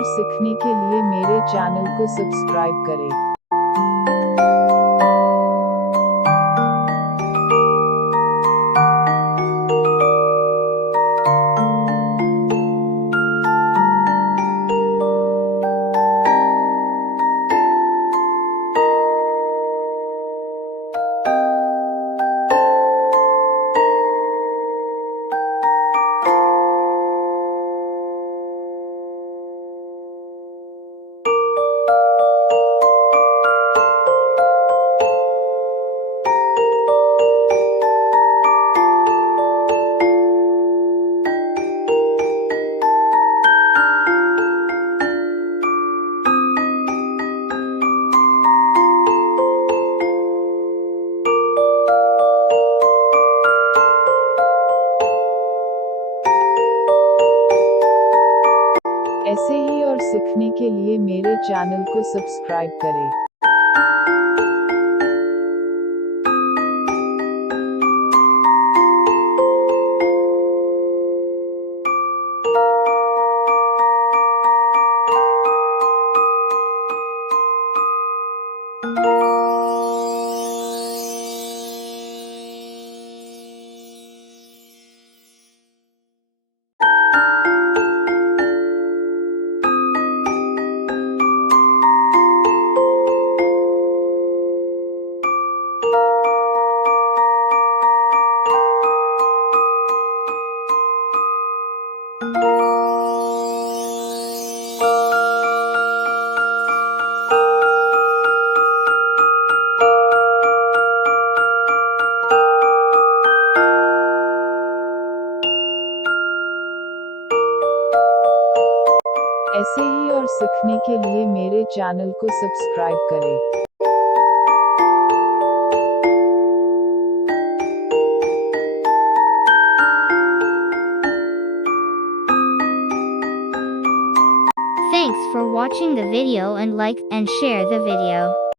और सीखने के लिए मेरे चैनल को सब्सक्राइब करें। ऐसे ही और सीखने के लिए मेरे चैनल को सब्सक्राइब करें। ऐसे ही और सीखने के लिए मेरे चैनल को सब्सक्राइब करें। Thanks for watching the video and like and share the video.